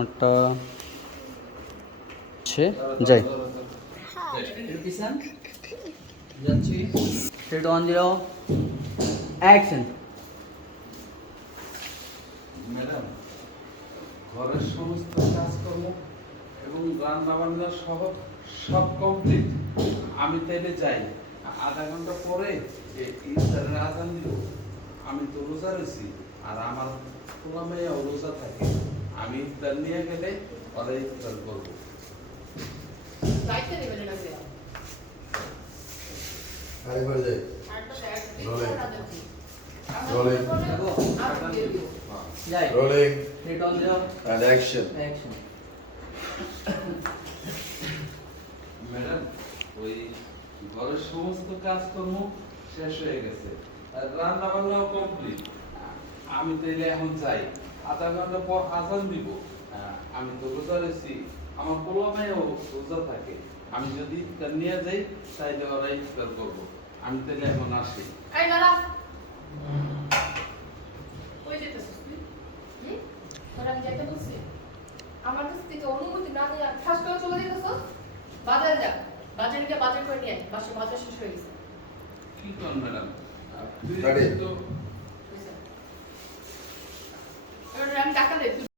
আমারটা হচ্ছে যাই যাচ্ছি 3 2 1 0 অ্যাকশন। ম্যাডাম, ঘরের সমস্ত কাজকর্ম এবং রান্না বান্না সহ সব কমপ্লিট। আমি তাইলে যাই, আধা ঘন্টা পরে ইফতারের আজান দিব। আমি তো রোজা রয়েছি, আর আমার পোলা মেয়েও রোজা থাকে। আমি ইফতার নিয়ে গেলে ওরা ইফতার করবো। Rolling and action. ম্যাডাম, ওই ঘরের সমস্ত কাজকর্ম শেষ হয়ে গেছে, আর রান্না বান্নাও কমপ্লিট। আমি তাইলে এখন যাই, আধা ঘন্টা পর আজান দিব। আমি তো রোজা রয়েছি, আমার পোলা মেয়েও রোজা থাকে। আমি যদি ইফতার নিয়ে যাই তাইলে ওরা ইফতার করবো। আমি তাইলে এখন আসি। আমার কাছ থেকে অনুমতি না নিয়ে ফার্স্ট করে চলে যেতেছ। বাজারে যা, বাজারে গিয়ে বাজার করে নিয়ে আয়। বাজার শেষ হয়ে গেছে। কি করেন ম্যাডাম? Ready?